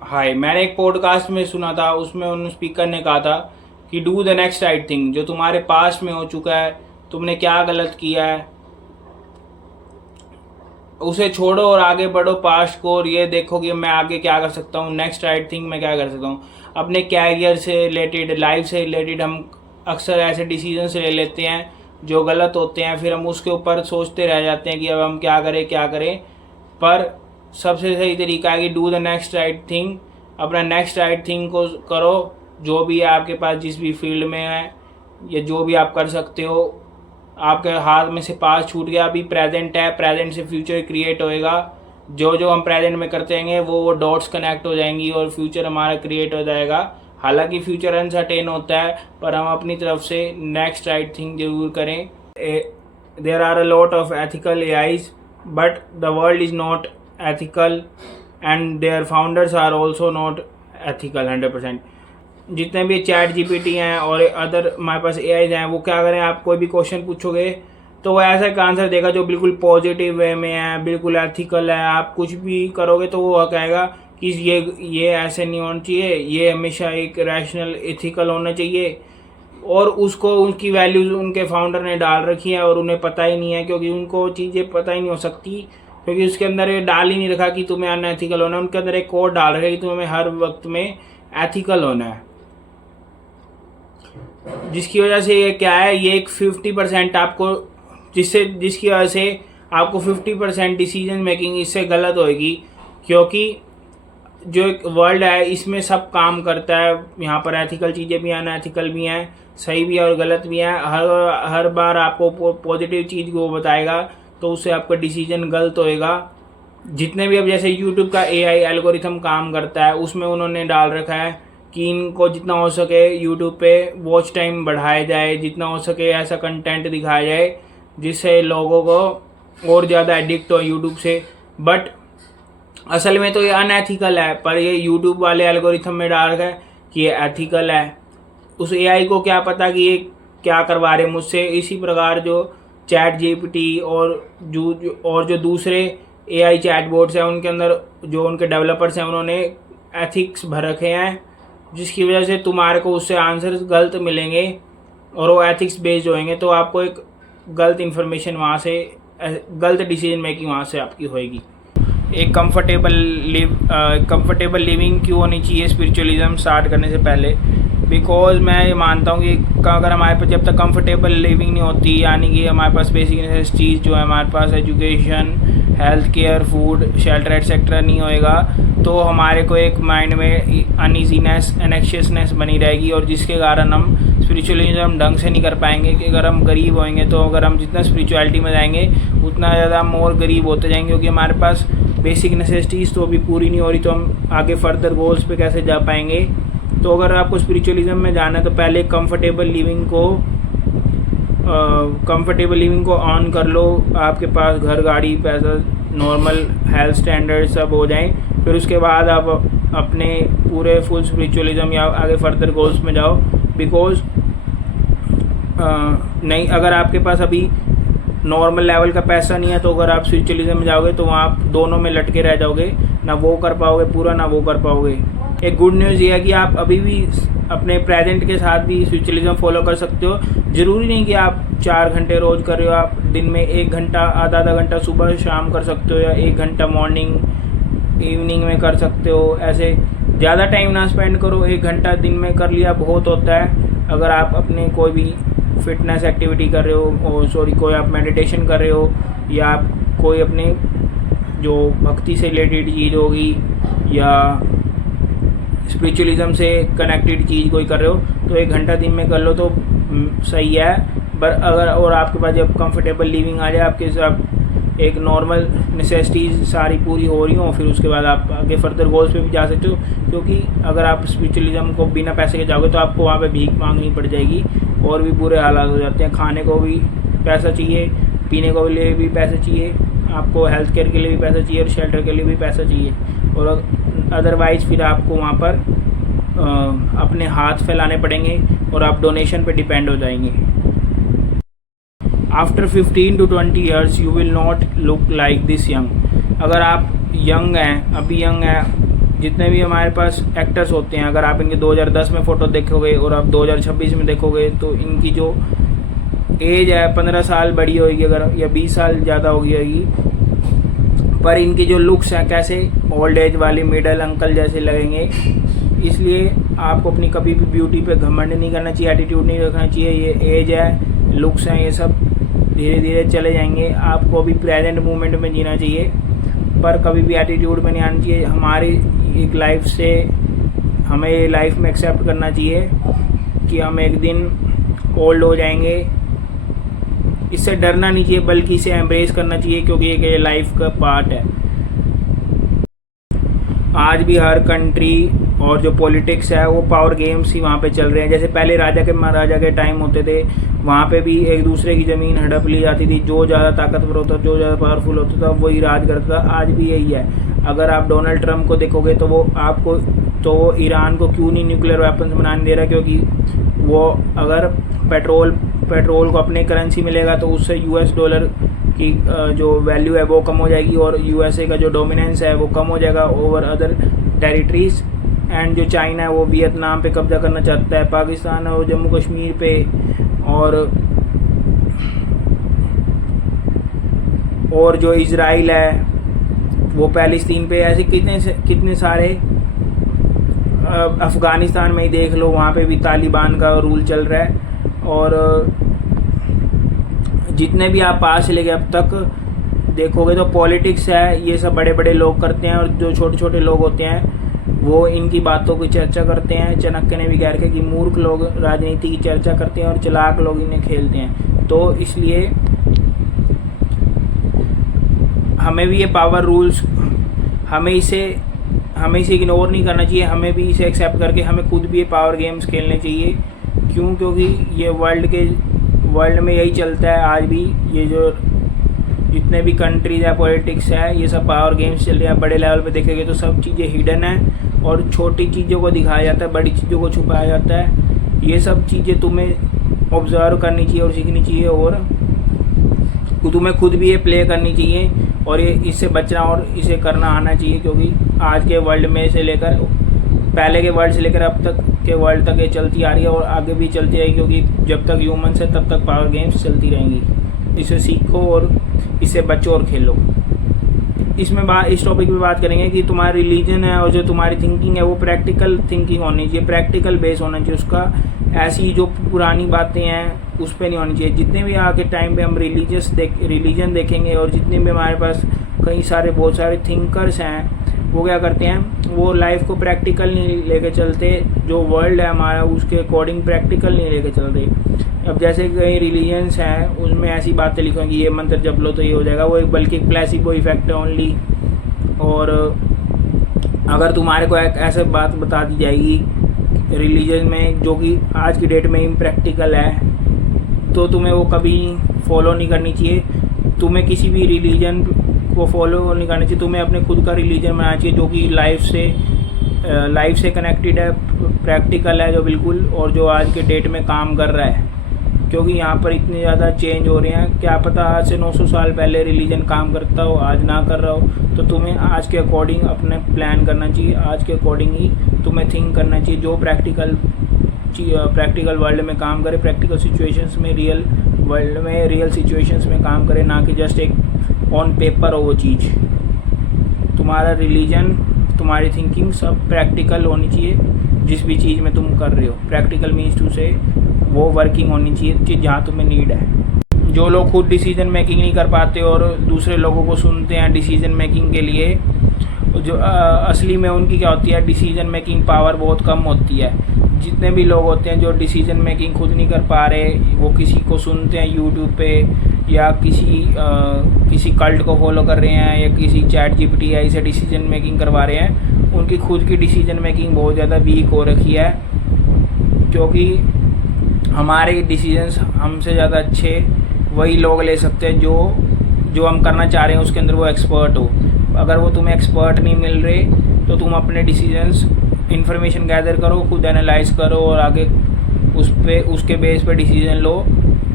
हाय, मैंने एक पॉडकास्ट में सुना था, उसमें उन स्पीकर ने कहा था कि do the next right thing. जो तुम्हारे पास्ट में हो चुका है, तुमने क्या गलत किया है, उसे छोड़ो और आगे बढ़ो पास्ट को, और ये देखो कि मैं आगे क्या कर सकता हूँ, नेक्स्ट राइट थिंग मैं क्या कर सकता हूँ। अपने कैरियर से रिलेटेड, लाइफ से रिलेटेड हम अक्सर ऐसे डिसीजंस ले लेते हैं जो गलत होते हैं, फिर हम उसके ऊपर सोचते रह जाते हैं कि अब हम क्या करें। पर सबसे सही तरीका है कि do the next right thing. अपना नेक्स्ट राइट थिंग को करो, जो भी है आपके पास, जिस भी फील्ड में है या जो भी आप कर सकते हो। आपके हाथ में से पास छूट गया, अभी प्रेजेंट है, प्रेजेंट से फ्यूचर क्रिएट होएगा। जो जो हम प्रेजेंट में करते रहेंगे वो डॉट्स कनेक्ट हो जाएंगी और फ्यूचर हमारा क्रिएट हो जाएगा। हालांकि फ्यूचर अनसर्टेन होता है, पर हम अपनी तरफ से नेक्स्ट राइट थिंग जरूर करें। There are a lot of ethical AIs, but the world is not ethical and their founders are also not ethical 100%। जितने भी चैट जीपीटी हैं और अदर हमारे पास एआईज हैं, वो क्या करें, आप कोई भी क्वेश्चन पूछोगे तो वो ऐसा एक आंसर देगा जो बिल्कुल पॉजिटिव वे में है, बिल्कुल एथिकल है। आप कुछ भी करोगे तो वो कहेगा कि ये ऐसे नहीं होना चाहिए, ये हमेशा एक रैशनल एथिकल होना चाहिए। और उसको उनकी वैल्यूज उनके फाउंडर ने डाल रखी है और उन्हें पता ही नहीं है, क्योंकि उनको चीज़ें पता ही नहीं हो सकती, क्योंकि उसके अंदर ये डाल ही नहीं रखा कि तुम्हें अनएथिकल होना है। उनके अंदर एक कोड डाल रखा है कि तुम्हें हर वक्त में एथिकल होना है, जिसकी वजह से ये क्या है, ये एक 50% आपको, जिसकी वजह से आपको 50% डिसीजन मेकिंग इससे गलत होएगी। क्योंकि जो एक वर्ल्ड है इसमें सब काम करता है, यहाँ पर एथिकल चीज़ें भी हैं, अनएथिकल भी हैं, सही भी है और गलत भी हैं। हर बार आपको पॉजिटिव चीज़ को बताएगा तो उससे आपका डिसीजन गलत होएगा। जितने भी अब जैसे यूट्यूब का एआई एल्गोरिथम काम करता है, उसमें उन्होंने डाल रखा है कि इनको जितना हो सके यूट्यूब पे वॉच टाइम बढ़ाया जाए, जितना हो सके ऐसा कंटेंट दिखाया जाए जिससे लोगों को और ज़्यादा एडिक्ट हो यूट्यूब से। बट असल में तो ये अनएथिकल है, पर ये यूट्यूब वाले एल्गोरिथम में डाल रखा है कि ये एथिकल है। उस एआई को क्या पता कि ये क्या करवा रहे मुझसे। इसी प्रकार जो चैट जीपीटी और जो दूसरे एआई चैटबॉट्स हैं, उनके अंदर जो उनके डेवलपर्स हैं उन्होंने एथिक्स भर रखे हैं, जिसकी वजह से तुम्हारे को उससे आंसर्स गलत मिलेंगे और वो एथिक्स बेस्ड होंगे, तो आपको एक गलत इन्फॉर्मेशन वहाँ से, गलत डिसीजन मेकिंग वहाँ से आपकी होएगी। एक कंफर्टेबल लिविंग क्यों होनी चाहिए स्पिरिचुअलिज्म स्टार्ट करने से पहले? बिकॉज मैं ये मानता हूँ कि अगर हमारे पास जब तक कंफर्टेबल लिविंग नहीं होती, यानी कि हमारे पास बेसिक नेसेसिटीज़ जो है, हमारे पास education, health care, food, shelter etcetera नहीं होएगा, तो हमारे को एक माइंड में अनईजीनेस, एनेक्शियसनेस बनी रहेगी, और जिसके कारण हम स्पिरिचुअलिज्म ढंग से नहीं कर पाएंगे। कि अगर हम गरीब होंगे तो अगर हम जितना स्पिरिचुअलिटी में जाएंगे उतना ज़्यादा हम और गरीब होते जाएंगे, क्योंकि हमारे पास बेसिक नेसेसिटीज़ तो अभी पूरी नहीं हो रही, तो हम आगे फर्दर गोल्स पे कैसे जा पाएंगे। तो अगर आपको स्पिरिचुअलिज्म में जाना है तो पहले कंफर्टेबल लिविंग को ऑन कर लो। आपके पास घर, गाड़ी, पैसा, नॉर्मल हेल्थ स्टैंडर्ड सब हो जाएं, फिर उसके बाद आप अपने पूरे फुल स्पिरिचुअलिज्म या आगे फर्दर गोल्स में जाओ। बिकॉज नहीं, अगर आपके पास अभी नॉर्मल लेवल का पैसा नहीं है तो अगर आप स्पिरिचुअलिज्म में जाओगे तो वहाँ आप दोनों में लटके रह जाओगे, ना वो कर पाओगे पूरा, ना वो कर पाओगे। एक गुड न्यूज़ ये है कि आप अभी भी अपने प्रेजेंट के साथ भी स्पिरिचुअलिज्म फॉलो कर सकते हो। ज़रूरी नहीं कि आप 4 घंटे रोज़ कर रहे हो, आप दिन में 1 घंटा, आधा घंटा सुबह शाम कर सकते हो, या 1 घंटा मॉर्निंग इवनिंग में कर सकते हो। ऐसे ज़्यादा टाइम ना स्पेंड करो, 1 घंटा दिन में कर लिया बहुत होता है। अगर आप अपने कोई भी फिटनेस एक्टिविटी कर रहे हो, कोई आप मेडिटेशन कर रहे हो, या आप कोई अपने जो भक्ति से रिलेटेड चीज़ होगी या स्पिरिचुअलिज्म से कनेक्टेड चीज़ कोई कर रहे हो, तो 1 घंटा दिन में कर लो तो सही है। पर अगर और आपके पास जब कंफर्टेबल लिविंग आ जाए, आपके साथ एक नॉर्मल नेसेसिटीज़ सारी पूरी हो रही हो, फिर उसके बाद आप आगे फर्दर गोल्स पे भी जा सकते हो। क्योंकि अगर आप स्पिरिचुअलिज्म को बिना पैसे के जाओगे तो आपको वहाँ पे भीख मांगनी पड़ जाएगी और भी बुरे हालात हो जाते हैं। खाने को भी पैसा चाहिए, पीने को लिए भी पैसा चाहिए, आपको हेल्थ केयर के लिए भी पैसा चाहिए और शेल्टर के लिए भी पैसा चाहिए। और अदरवाइज़ फिर आपको वहाँ पर अपने हाथ फैलाने पड़ेंगे और आप डोनेशन पे डिपेंड हो जाएंगे। After 15 to 20 years you will not look like this young। अगर आप यंग हैं, अभी यंग हैं, जितने भी हमारे पास एक्टर्स होते हैं, अगर आप इनके 2010 में फ़ोटो देखोगे और आप 2026 में देखोगे तो इनकी जो एज है 15 साल बड़ी होगी अगर, या 20 साल ज़्यादा होगी होगी, पर इनके जो लुक्स हैं कैसे ओल्ड एज वाली मिडल अंकल जैसे लगेंगे। इसलिए आपको अपनी कभी भी ब्यूटी पे घमंड नहीं करना चाहिए, एटीट्यूड नहीं रखना चाहिए। ये एज है, लुक्स हैं, ये सब धीरे धीरे चले जाएंगे। आपको भी प्रेजेंट मोमेंट में जीना चाहिए, पर कभी भी एटीट्यूड में नहीं आना चाहिए। हमारी एक लाइफ से हमें लाइफ में एक्सेप्ट करना चाहिए कि हम एक दिन ओल्ड हो जाएंगे। इससे डरना नहीं चाहिए बल्कि इसे एम्ब्रेस करना चाहिए, क्योंकि ये लाइफ का पार्ट है। आज भी हर कंट्री और जो पॉलिटिक्स है वो पावर गेम्स ही वहाँ पे चल रहे हैं। जैसे पहले राजा के महाराजा के टाइम होते थे, वहाँ पे भी एक दूसरे की ज़मीन हड़प ली जाती थी। जो ज़्यादा ताकतवर होता, जो ज़्यादा पावरफुल होता था वही राज करता था। आज भी यही है। अगर आप डोनाल्ड ट्रंप को देखोगे तो वो ईरान को क्यों नहीं न्यूक्लियर वेपन्स बनाने दे रहा, क्योंकि वो अगर पेट्रोल को अपने करेंसी मिलेगा तो उससे यूएस डॉलर की जो वैल्यू है वो कम हो जाएगी और यूएसए का जो डोमिनेंस है वो कम हो जाएगा ओवर अदर टेरिटरीज। एंड जो चाइना है वो वियतनाम पे कब्जा करना चाहता है, पाकिस्तान है वो जम्मू कश्मीर पे, और जो इजराइल है वो पैलेस्तीन पे। ऐसे कितने सारे, अफ़गानिस्तान में ही देख लो, वहाँ पे भी तालिबान का रूल चल रहा है। और जितने भी आप पास से लेके अब तक देखोगे तो पॉलिटिक्स है, ये सब बड़े बड़े लोग करते हैं, और जो छोटे छोटे लोग होते हैं वो इनकी बातों की चर्चा करते हैं। चाणक्य ने भी कह रखा है कि मूर्ख लोग राजनीति की चर्चा करते हैं और चालाक लोग इन्हें खेलते हैं। तो इसलिए हमें भी ये पावर रूल्स, हमें इसे इग्नोर नहीं करना चाहिए। हमें भी इसे एक्सेप्ट करके हमें खुद भी ये पावर गेम्स खेलने चाहिए। क्यों? क्योंकि ये वर्ल्ड में यही चलता है आज भी। ये जो जितने भी कंट्रीज है, पॉलिटिक्स है, ये सब पावर गेम्स चल रहे हैं। बड़े लेवल पे देखेंगे तो सब चीज़ें हिडन है और छोटी चीज़ों को दिखाया जाता है, बड़ी चीज़ों को छुपाया जाता है। ये सब चीज़ें तुम्हें ऑब्जर्व करनी चाहिए और सीखनी चाहिए, और तुम्हें खुद भी ये प्ले करनी चाहिए और ये इससे बचना और इसे करना आना चाहिए। क्योंकि आज के वर्ल्ड में से लेकर पहले के वर्ल्ड से लेकर अब तक के वर्ल्ड तक ये चलती आ रही है और आगे भी चलती रहेगी, क्योंकि जब तक ह्यूमन्स है तब तक पावर गेम्स चलती रहेंगी। इसे सीखो और इससे बचो और खेलो। इस टॉपिक पे बात करेंगे कि तुम्हारा रिलीजन है और जो तुम्हारी थिंकिंग है वो प्रैक्टिकल थिंकिंग होनी चाहिए, प्रैक्टिकल बेस होना चाहिए उसका। ऐसी जो पुरानी बातें हैं उस पर नहीं होनी चाहिए। जितने भी आगे टाइम पे हम रिलीजन देखेंगे और जितने भी हमारे पास बहुत सारे थिंकर्स हैं, वो क्या करते हैं, वो लाइफ को प्रैक्टिकल नहीं लेके चलते। जो वर्ल्ड है हमारा उसके अकॉर्डिंग प्रैक्टिकल नहीं लेके चलते। अब जैसे कई रिलीजन्स हैं उसमें ऐसी बातें लिखी हैं कि ये मंत्र जप लो तो ये हो जाएगा, वो एक बल्कि प्लेसिबो इफेक्ट है ओनली। और अगर तुम्हारे को एक ऐसे बात बता दी जाएगी रिलीजन में जो कि आज की डेट में इम्प्रैक्टिकल है, तो तुम्हें वो कभी फॉलो नहीं करनी चाहिए। तुम्हें किसी भी रिलीजन को फॉलो नहीं करना चाहिए। तुम्हें अपने खुद का रिलीजन बनाना चाहिए जो कि लाइफ से कनेक्टेड है, प्रैक्टिकल है जो बिल्कुल, और जो आज के डेट में काम कर रहा है। क्योंकि यहाँ पर इतने ज़्यादा चेंज हो रहे हैं, क्या पता आज से 900 साल पहले रिलीजन काम करता हो, आज ना कर रहा हो। तो तुम्हें आज के अकॉर्डिंग अपने प्लान करना चाहिए, आज के अकॉर्डिंग ही तुम्हें थिंक करना चाहिए, जो प्रैक्टिकल वर्ल्ड में काम करे, प्रैक्टिकल सिचुएशंस में, रियल वर्ल्ड में, रियल सिचुएशंस में काम करे, ना कि जस्ट एक ऑन पेपर हो वो चीज़। तुम्हारा रिलीजन, तुम्हारी थिंकिंग सब प्रैक्टिकल होनी चाहिए। जिस भी चीज़ में तुम कर रहे हो, प्रैक्टिकल मीन्स टू से वो वर्किंग होनी चाहिए जहाँ तुम्हें नीड है। जो लोग खुद डिसीजन मेकिंग नहीं कर पाते और दूसरे लोगों को सुनते हैं डिसीजन मेकिंग के लिए, जो असली में उनकी क्या होती है, डिसीजन मेकिंग पावर बहुत कम होती है। जितने भी लोग होते हैं जो डिसीजन मेकिंग खुद नहीं कर पा रहे, वो किसी को सुनते हैं यूट्यूब पे, या किसी कल्ट को फॉलो कर रहे हैं, या किसी चैट जीपीटी या इसे डिसीजन मेकिंग करवा रहे हैं। उनकी खुद की डिसीजन मेकिंग बहुत ज़्यादा वीक हो रखी है, क्योंकि हमारे डिसीजंस हमसे ज़्यादा अच्छे वही लोग ले सकते हैं जो हम करना चाह रहे हैं उसके अंदर वो एक्सपर्ट हो। अगर वो तुम्हें एक्सपर्ट नहीं मिल रहे तो तुम अपने डिसीजंस इन्फॉर्मेशन गैदर करो, खुद एनालाइज करो और आगे उसके बेस पे डिसीजन लो।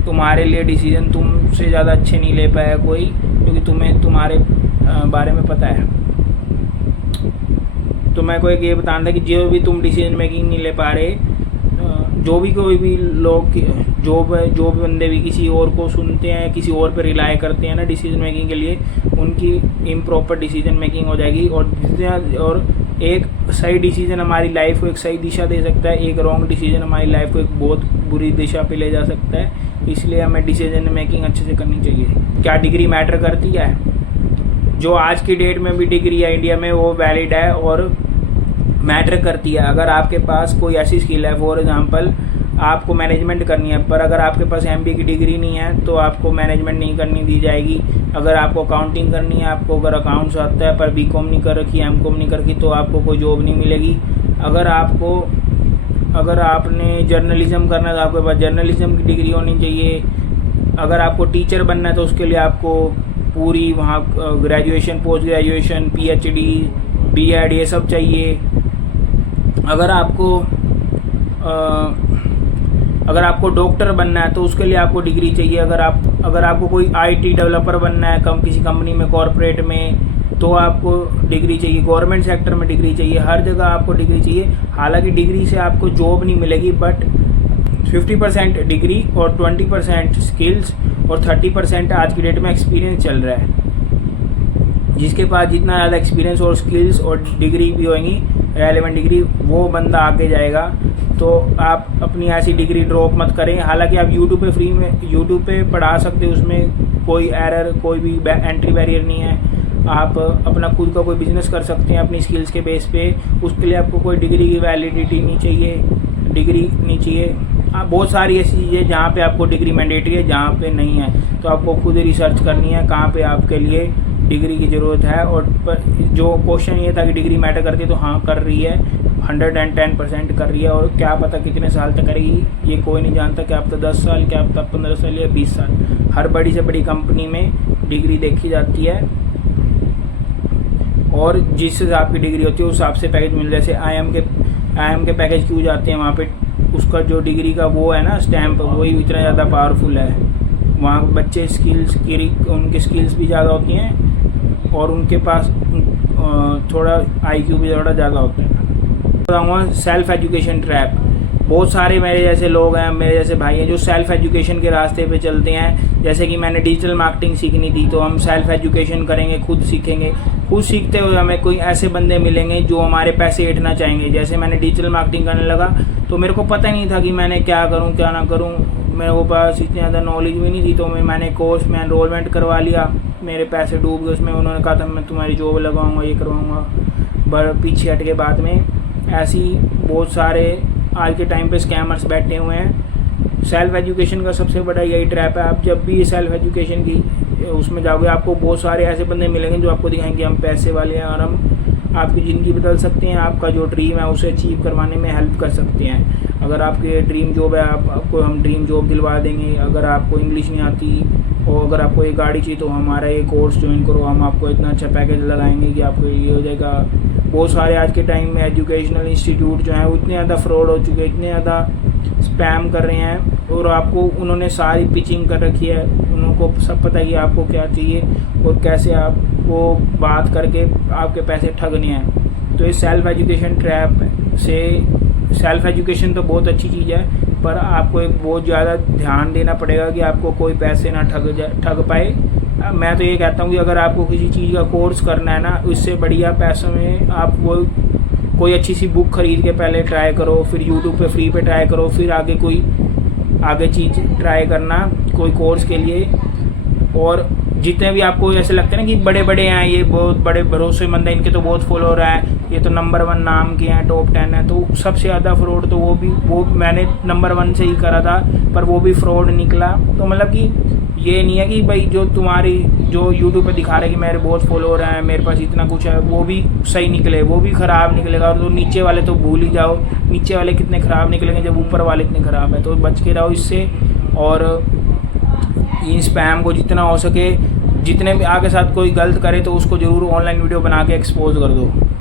तुम्हारे लिए डिसीजन तुमसे ज़्यादा अच्छे नहीं ले पाया कोई, क्योंकि तुम्हें तुम्हारे बारे में पता है। तो मैं को एक ये बताना था कि जो भी तुम डिसीजन मेकिंग नहीं ले पा रहे, जो भी कोई भी लोग जो भी बंदे भी किसी और को सुनते हैं, किसी और पे रिलाई करते हैं ना डिसीजन मेकिंग के लिए, उनकी इम्प्रॉपर डिसीजन मेकिंग हो जाएगी। और एक सही डिसीजन हमारी लाइफ को एक सही दिशा दे सकता है, एक रॉन्ग डिसीजन हमारी लाइफ को एक बहुत बुरी दिशा पे ले जा सकता है। इसलिए हमें डिसीजन मेकिंग अच्छे से करनी चाहिए। क्या डिग्री मैटर करती है? जो आज की डेट में भी डिग्री है इंडिया में वो वैलिड है और मैटर करती है। अगर आपके पास कोई ऐसी स्किल है, फॉर एग्जांपल आपको मैनेजमेंट करनी है, पर अगर आपके पास MBA की डिग्री नहीं है तो आपको मैनेजमेंट नहीं करनी दी जाएगी। अगर आपको अकाउंटिंग करनी है, आपको अगर अकाउंट्स आता है पर BCom नहीं कर रखी, MCom नहीं कर रखी, तो आपको कोई जॉब नहीं मिलेगी। अगर आपने जर्नलिज्म करना है तो आपके पास जर्नलिज्म की डिग्री होनी चाहिए। अगर आपको टीचर बनना है तो उसके लिए आपको पूरी वहाँ graduation, post graduation, PhD, B.Ed ये सब चाहिए। अगर आपको डॉक्टर बनना है तो उसके लिए आपको डिग्री चाहिए। अगर आपको कोई IT डेवलपर बनना है किसी कंपनी में, कॉरपोरेट में, तो आपको डिग्री चाहिए। गवर्नमेंट सेक्टर में डिग्री चाहिए, हर जगह आपको डिग्री चाहिए। हालांकि डिग्री से आपको जॉब नहीं मिलेगी, बट 50% डिग्री और 20% स्किल्स और 30% आज की डेट में एक्सपीरियंस चल रहा है। जिसके पास जितना ज़्यादा एक्सपीरियंस और स्किल्स और डिग्री भी होंगी, रेलेवेंट डिग्री, वो बंदा आगे जाएगा। तो आप अपनी ऐसी डिग्री ड्रॉप मत करें। हालांकि आप यूट्यूब पे फ्री में पढ़ा सकते हो, उसमें कोई एरर, कोई भी एंट्री बैरियर नहीं है। आप अपना खुद का कोई बिजनेस कर सकते हैं अपनी स्किल्स के बेस पे। उसके लिए आपको कोई डिग्री की वैलिडिटी नहीं चाहिए। बहुत सारी ऐसी चीज़ें जहाँ पे आपको डिग्री मैंडेटरी है, जहाँ पे नहीं है तो आपको खुद रिसर्च करनी है कहाँ पे आपके लिए डिग्री की ज़रूरत है। और जो क्वेश्चन ये था कि डिग्री मैटर करती है, तो हाँ कर रही है, 110% कर रही है। और क्या पता कितने साल तक करेगी, ये कोई नहीं जानता। क्या पता 10 साल, क्या पता 15 साल या 20 साल। हर बड़ी से बड़ी कंपनी में डिग्री देखी जाती है और जिस हिसाब की डिग्री होती है उस हिसाब से पैकेज मिल। जैसे IIM के पैकेज क्यों जाते हैं वहाँ पे, उसका जो डिग्री का वो है ना स्टैम्प, वही इतना ज़्यादा पावरफुल है। वहाँ बच्चे उनकी स्किल्स भी ज़्यादा होती हैं और उनके पास थोड़ा IQ भी थोड़ा ज़्यादा होता है। बताऊँगा सेल्फ एजुकेशन ट्रैप। बहुत सारे मेरे जैसे लोग हैं, मेरे जैसे भाई हैं जो सेल्फ एजुकेशन के रास्ते पे चलते हैं। जैसे कि मैंने डिजिटल मार्केटिंग सीखनी थी, तो हम सेल्फ एजुकेशन करेंगे, खुद सीखेंगे। खुद सीखते हुए हमें कोई ऐसे बंदे मिलेंगे जो हमारे पैसे ऐंठना चाहेंगे। जैसे मैंने डिजिटल मार्केटिंग करने लगा तो मेरे को पता नहीं था कि मैंने क्या करूँ क्या ना करूँ। मेरे को पास इतनी ज़्यादा नॉलेज भी नहीं थी, तो मैंने कोर्स में एनरोलमेंट करवा लिया। मेरे पैसे डूब गए उसमें। उन्होंने कहा था मैं तुम्हारी जॉब लगाऊंगा, ये करवाऊंगा, पर पीछे हट के बाद में ऐसी बहुत सारे आज के टाइम पे स्कैमर्स बैठे हुए हैं। सेल्फ एजुकेशन का सबसे बड़ा यही ट्रैप है। आप जब भी सेल्फ एजुकेशन की उसमें जाओगे, आपको बहुत सारे ऐसे बंदे मिलेंगे जो आपको दिखाएंगे हम पैसे वाले हैं और हम आपकी ज़िंदगी बदल सकते हैं, आपका जो ड्रीम है उसे अचीव करवाने में हेल्प कर सकते हैं। अगर आपके ड्रीम जॉब है, आपको हम ड्रीम जॉब दिलवा देंगे। अगर आपको इंग्लिश नहीं आती और अगर आपको एक गाड़ी चाहिए तो हमारा ये कोर्स ज्वाइन करो, हम आपको इतना अच्छा पैकेज लगाएंगे कि आपको ये हो जाएगा। बहुत सारे आज के टाइम में एजुकेशनल इंस्टीट्यूट जो हैं वो इतने ज़्यादा फ्रॉड हो चुके हैं, इतने ज़्यादा स्पैम कर रहे हैं और आपको उन्होंने सारी पिचिंग कर रखी है। उनको सब पता है कि आपको क्या चाहिए और कैसे आपको बात करके आपके पैसे ठगने हैं। तो इस सेल्फ एजुकेशन ट्रैप से, सेल्फ एजुकेशन तो बहुत अच्छी चीज़ है, पर आपको एक बहुत ज़्यादा ध्यान देना पड़ेगा कि आपको कोई पैसे ना ठग पाए। मैं तो ये कहता हूँ कि अगर आपको किसी चीज़ का कोर्स करना है ना, उससे बढ़िया पैसों में आप कोई अच्छी सी बुक खरीद के पहले ट्राई करो, फिर यूट्यूब पे फ्री पे ट्राई करो, फिर आगे चीज़ ट्राई करना कोई कोर्स के लिए। और जितने भी आपको ऐसे लगते हैं ना कि बड़े बड़े हैं, ये बहुत बड़े भरोसेमंद हैं, इनके तो बहुत फॉलोअर हैं, ये तो नंबर 1 नाम के हैं, टॉप 10 है, तो सबसे ज़्यादा फ्रॉड तो वो मैंने नंबर 1 से ही करा था, पर वो भी फ्रॉड निकला। तो मतलब कि ये नहीं है कि भाई जो यूट्यूब पे दिखा रहे कि मेरे बहुत फॉलोअर हैं, मेरे पास इतना कुछ है, वो भी सही निकले, वो भी ख़राब निकलेगा। और तो नीचे वाले तो भूल ही जाओ, नीचे वाले कितने ख़राब निकलेंगे जब ऊपर वाले इतने ख़राब है। तो बच के रहो इससे, और इन स्पैम को जितना हो सके, जितने भी आगे साथ कोई गलत करे तो उसको ज़रूर ऑनलाइन वीडियो बना के एक्सपोज कर दो।